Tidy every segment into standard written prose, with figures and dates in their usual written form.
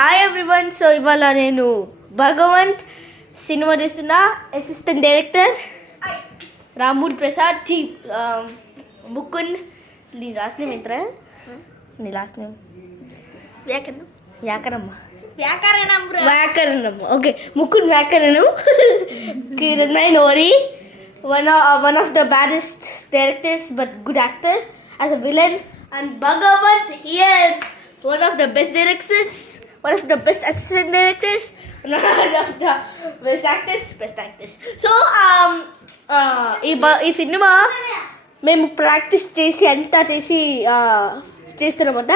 Hi everyone. So ఇవాళ నేను Bhagavanth cinema చేస్తున్న అసిస్టెంట్ డైరెక్టర్ రామూర్ ప్రసాద్ ముకుంద్. నీ లాస్ట్ నేమ్ ఎంతరా? నీ లాస్ట్ నేమ్ వ్యాకరణం. ఓకే, ముకుంద్ వ్యాకరణం. Kiran Nori, one of the baddest directors but good actor as a villain, and Bhagavanth, he is one of the best directors, one of the best assistant directors, one of the best actors. So ఈ సినిమా మేము practice చేసి అంతా చేస్తున్నామంట.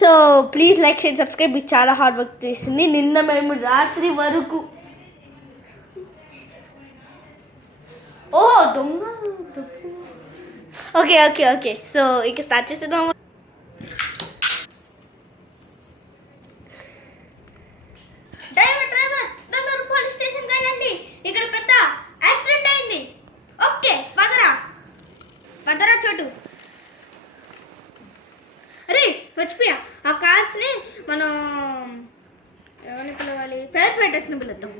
So please like share subscribe. మీకు చాలా hard work చేసింది. నిన్న మేము రాత్రి వరకు దొంగ. ఓకే సో ఇక స్టార్ట్ చేస్తున్నాము. డ్రైవర్ తొందరగా పోలీస్ స్టేషన్ వెళ్ళండి, ఇక్కడ పెద్ద యాక్సిడెంట్ అయింది. ఓకే భద్రా చోటు. అరే మర్చిపోయా, ఆ కార్స్ని మనం ఎవరిని పిలవాలి? ఫైర్ ఫైటర్స్ని పిలుద్దాం.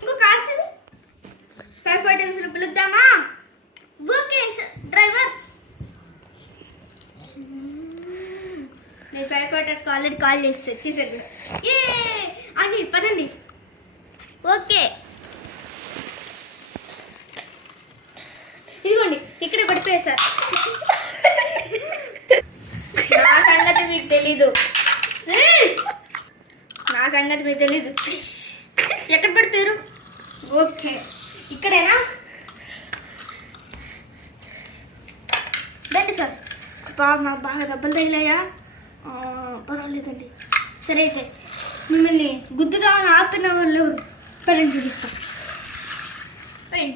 ఇంకో కార్స్ ఫైర్ ఫైటర్స్ని పిలుద్దామా? ఓకే డ్రైవర్, నేను ఫైర్ ఫైటర్స్కి ఆల్రెడీ కాల్ చేసి వచ్చేసాను. అని పదండి. ఓకే ఇదిగోండి, ఇక్కడే పడిపోయా సార్. నా సంగతి మీకు తెలీదు. ఎక్కడ పడిపోయారు? ఓకే ఇక్కడేనా? రండి సార్. మాకు బాగా దెబ్బలు తగిలాయా? పర్వాలేదండి. సరే అయితే మిమ్మల్ని గుద్దుదామని ఆపిన వాళ్ళు ఎవరు? పరండి చూపిస్తాం.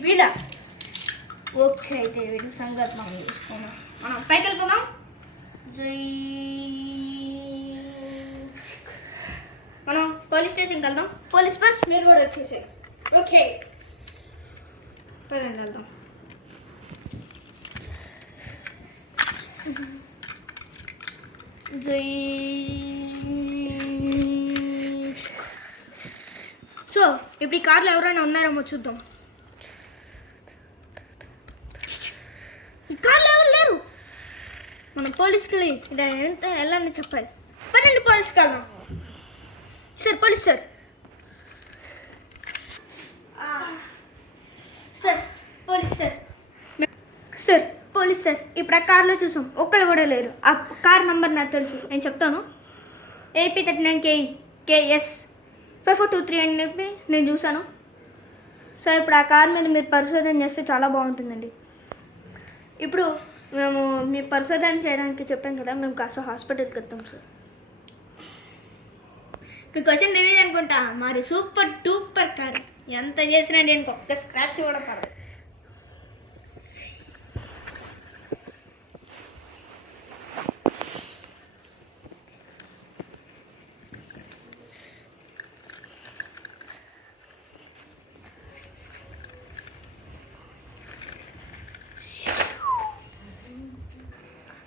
వీళ్ళ ఓకే అయితే వీడి సంగతి మనం చూసుకున్నాం. మనం పైకి వెళ్ళిపోదాం. మనం పోలీస్ స్టేషన్కి వెళ్దాం. పోలీస్ బస్ మీరు కూడా వచ్చేసారు. ఓకే పదండి వెళ్దాం. సో ఇప్పుడు ఈ కార్లో ఎవరైనా ఉన్నారేమో చూద్దాం. ఈ కార్లో ఎవరు లేరు. మనం పోలీస్కి ఎంత వెళ్ళాలని చెప్పాలి. పదండి పోలీస్కి వెళ్దాం. Sir police sir. Sir police sir, ఇప్పుడు ఆ కార్లో చూసాం, ఒక్కళ్ళు కూడా లేరు. ఆ కార్ నెంబర్ నాకు తెలుసు, నేను చెప్తాను. AP39KS 5423 అని చెప్పి నేను చూసాను. సో ఇప్పుడు ఆ కార్ మీద మీరు పరిశోధన చేస్తే చాలా బాగుంటుందండి. ఇప్పుడు మేము మీ పరిశోధన చేయడానికి చెప్పాం కదా, మేము కాస్త హాస్పిటల్కి వెళ్తాం సార్. మీ క్వశ్చన్ తెలియదు అనుకుంటా. మరి సూపర్ డూపర్ కార్, ఎంత చేసినా నేను ఒక్క స్క్రాచ్ కూడా పడదు.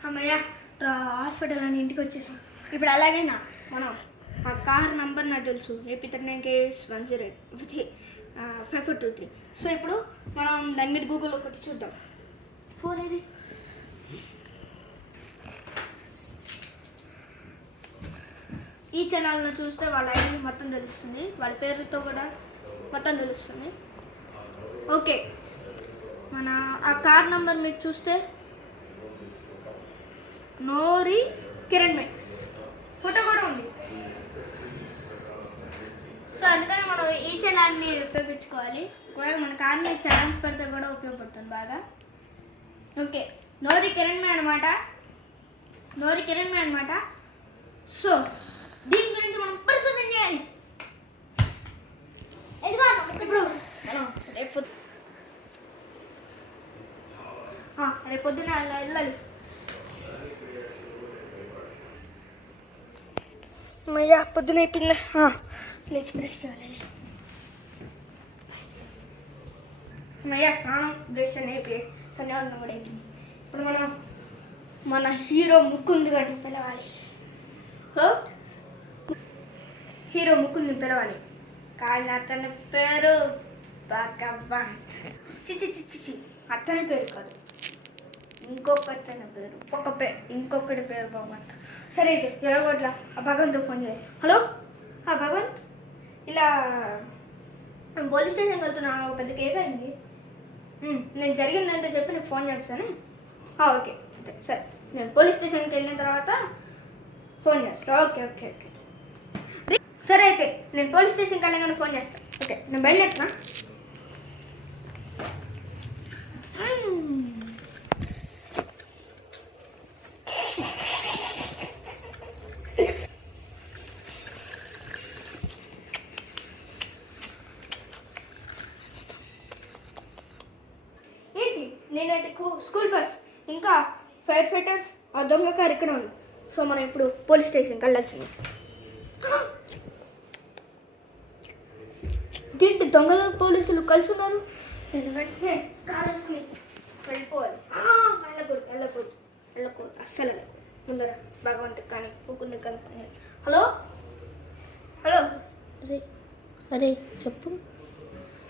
అమ్మయ్యా, హాస్పిటల్ అని ఇంటికి వచ్చేసాం. ఇప్పుడు అలాగైనా మనం ఆ కార్ నంబర్ నాకు తెలుసు, AP39KS 5423. సో ఇప్పుడు మనం దాని మీద గూగుల్లో కొట్టి చూద్దాం. ఫోన్ ఏది? ఈ ఛానల్ను చూస్తే వాళ్ళ ఐడి మొత్తం తెలుస్తుంది, వాళ్ళ పేరుతో కూడా మొత్తం తెలుస్తుంది. ఓకే, మన ఆ కార్ నంబర్ మీరు చూస్తే నోరి కిరణ్ మే ఫోటో కూడా ఉంది. సో అందుకని మనం ఈ ఛానల్ని ఉపయోగించుకోవాలి. ఒకవేళ మన కార్ మీద ఛాన్స్ పడితే కూడా ఉపయోగపడుతుంది బాగా. ఓకే, నోరి కిరణ్ మే అనమాట. సో దీని గురించి మనం పరిశోధన చేయాలి. ఇప్పుడు రేపు పొద్దున వెళ్ళాలి. అయ్యా పొద్దున అయిపోయిందా? లేచి బ్రష్ చేయాలి. అయ్యా స్నానం బ్రష్ అని అయిపోయి సంధ్యావందనం కూడా అయిపోయింది. ఇప్పుడు మనం మన హీరో ముకుంద్ గారిని పిలవాలి. హీరో ముకుంద్ని పిలవాలి. కానీ అతని పేరు భగవంత్. చిచి చిచి చి అతని పేరు కాదు, ఇంకొకటి పేరు, ఇంకొకటి పేరు భగవంత్. సరే అయితే ఎలాగోట్లా ఆ భగవంత్ ఫోన్ చేయాలి. హలో భగవంత్, ఇలా పోలీస్ స్టేషన్కి వెళ్తున్నా, పెద్ద కేసు అయింది. నేను జరిగిందంటే చెప్పి నీకు ఫోన్ చేస్తాను. ఓకే సరే, నేను పోలీస్ స్టేషన్కి వెళ్ళిన తర్వాత ఫోన్ చేస్తాను. ఓకే ఓకే ఓకే సరే అయితే నేను పోలీస్ స్టేషన్కి వెళ్ళగానే ఫోన్ చేస్తాను. ఓకే నేను బయలుదేరుతున్నా. నేనైతే స్కూల్ బస్ ఇంకా ఫైర్ ఫైటర్స్ ఆ దొంగ కారు ఇక్కడ ఉంది. సో మనం ఇప్పుడు పోలీస్ స్టేషన్కి వెళ్ళాల్సింది. దీంట్లో దొంగల పోలీసులు కలిసి ఉన్నారు. నేను వెంటనే కారు వేసుకుని వెళ్ళిపోవాలి. వెళ్ళకూడదు అస్సలు. ముందర భగవంతుకి కానీ ముకుందుకి కానీ. హలో అరే చెప్పు.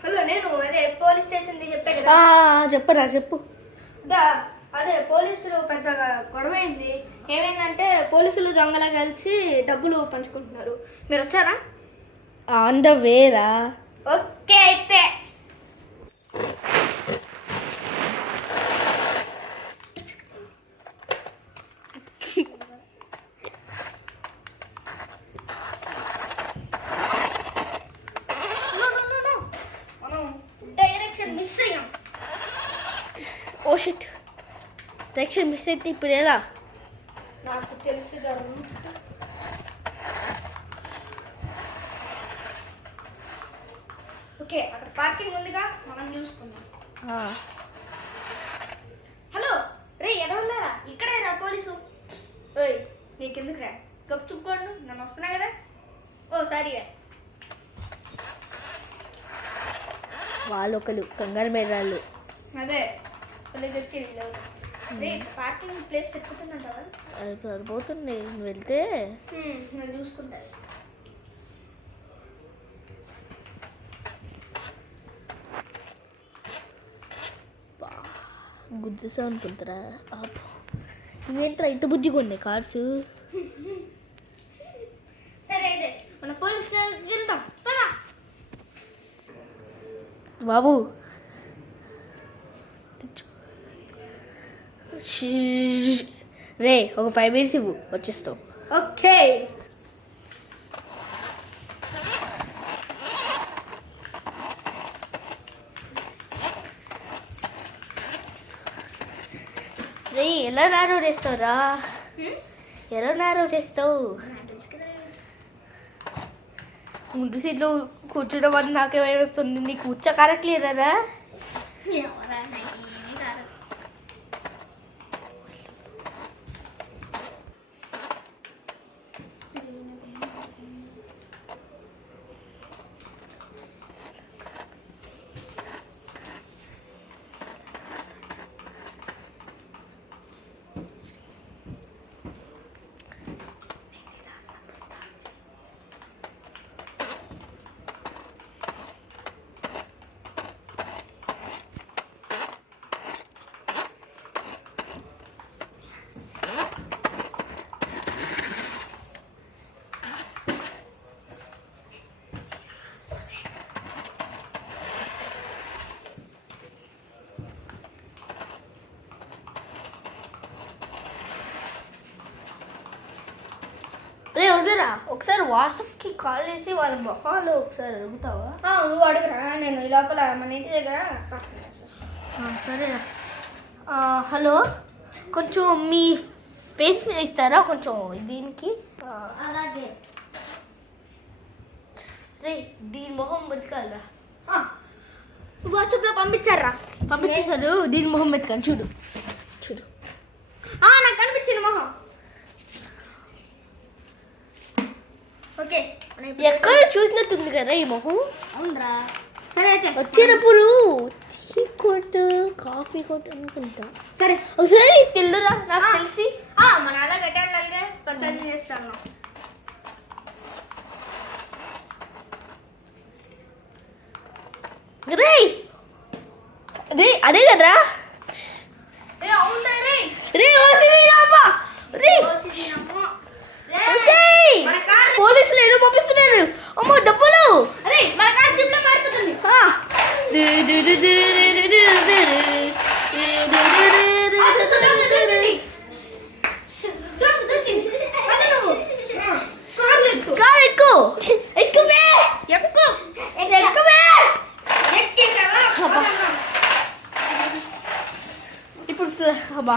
హలో నేను అదే పోలీస్ స్టేషన్ చెప్పాను కదా. చెప్పరా చెప్పు. అదే పోలీసులు పెద్దగా గొడవైంది. ఏమైందంటే పోలీసులు దొంగలా కలిసి డబ్బులు పంచుకుంటున్నారు. మీరు వచ్చారా? ఆన్ ద వేరా. ఓకే అయితే ఓ షిట్, డైరెక్షన్ మిస్ అయితే ఇప్పుడు ఎలా? నాకు తెలుసు కదా. ఓకే అక్కడ పార్కింగ్ ఉందిగా, మనం చూసుకుందాం. హలో రే ఎడవల్లారా, ఇక్కడే రా పోలీసు. ఓయ్ నీకెందుకు రా, కప్పు చుక్కోండు, నన్ను వస్తున్నా కదా. ఓ సారీగా. వాళ్ళు ఒకరు కంగారు మేరాళ్ళు. అదే దగ్గరికి వెళ్ళావు. రే పార్కింగ్ ప్లేస్ చెప్పుతున్నట్టావా? సరిపోతుంది, నువ్వు వెళ్తే నేను చూసుకుంటా. గుజ్జేసా అనుకుంటారా? ఇవేంట్రా ఇంత బుజ్జిగా ఉన్నాయి కార్స్. సరే అయితే మన పోలీస్ వెళ్దాం బాబు. రే ఒక 5 minutes ఇవ్వు, వచ్చేస్తావు. ఓకే రే ఎలా నారో చేస్తావురా? ఎలా నారో చేస్తావు? ముందు సీట్లో కూర్చోడం వల్ల నాకేమైనా వస్తుంది, నీకు కూర్చో కారట్లేరా? రే వదిలేరా, ఒకసారి వాట్సాప్కి కాల్ చేసి వాళ్ళ మొహాలు ఒకసారి అడుగుతావా? నువ్వు అడుగురా, నేను ఈ లోపల మన ఇంటి దగ్గర. సరేనా. హలో, కొంచెం మీ ఫేస్ ఇస్తారా కొంచెం దీనికి? అలాగే. రే దీని మొహం వెతకాలరా. వాట్సాప్లో పంపించారా? పంపించేశారు, దీని మొహం వెతకాలి. చూడు చూడు, నాకు కనిపించింది మొహం. ఓకే ఎక్కడ చూసినట్టుంది కదా ఈ మొహం. అవునరా. సరే అయితే వచ్చినప్పుడు టీ కొట్టు కాఫీ కొట్టు అనుకుంటా. సరే ఒకసారి తెల్లురా, నాకు తెలిసి మన అలా కట్టాలంటే పర్సన్ చేస్తాను. రే రే అదే కదరా రే రే పోలీసులు ఏదో పంపిస్తున్నారు అమ్మో డబ్బులు ఆ. కారు ఎక్కు ఎక్కువే ఎక్కువే ఇప్పుడు అబ్బా